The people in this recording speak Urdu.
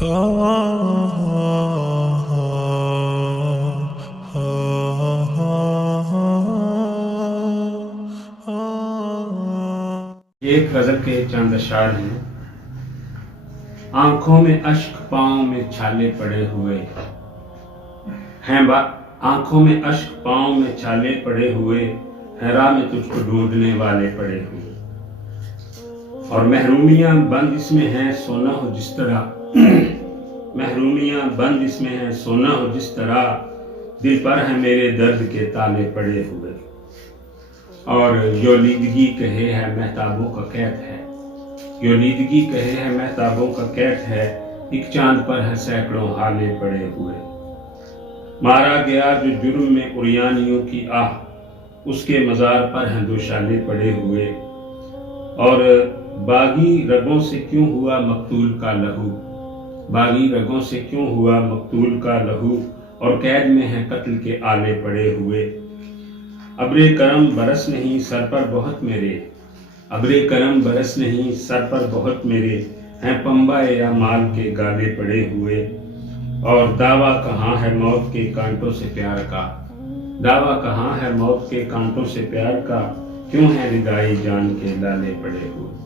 ایک غزل کے چند اشعار ہیں۔ آنکھوں میں اشک پاؤں میں چھالے پڑے ہوئے ہیں، آنکھوں میں اشک پاؤں میں چھالے پڑے ہوئے ہیں، راہ میں تجھ کو ڈھونڈنے والے پڑے ہوئے، اور محرومیاں بند اس میں ہیں سونا ہو جس طرح، محرومیاں بند اس میں ہیں سونا ہو جس طرح، دل پر ہے میرے درد کے تالے پڑے ہوئے، اور یولیدگی کہے ہے مہتابوں کا قید ہے، یولیدگی کہے ہے مہتابوں کا قید ہے، ایک چاند پر ہے سینکڑوں ہالے پڑے ہوئے، مارا گیا جو جرم میں عریانیوں کی آہ، اس کے مزار پر ہیں دو شالے پڑے ہوئے، اور باغی رگوں سے کیوں ہوا مقتول کا لہو، باغی رگوں سے کیوں ہوا مقتول کا لہو، اور قید میں ہیں قتل کے آلے پڑے ہوئے، ابرِ کرم برس نہیں سر پر بہت میرے، ابرِ کرم برس نہیں سر پر بہت میرے، ہیں پنبہ یا مال کے گالے پڑے ہوئے، اور دعویٰ کہاں ہے موت کے کانٹوں سے پیار کا، دعویٰ کہاں ہے موت کے کانٹوں سے پیار کا، کیوں ہے ردائی جان کے لالے پڑے ہوئے۔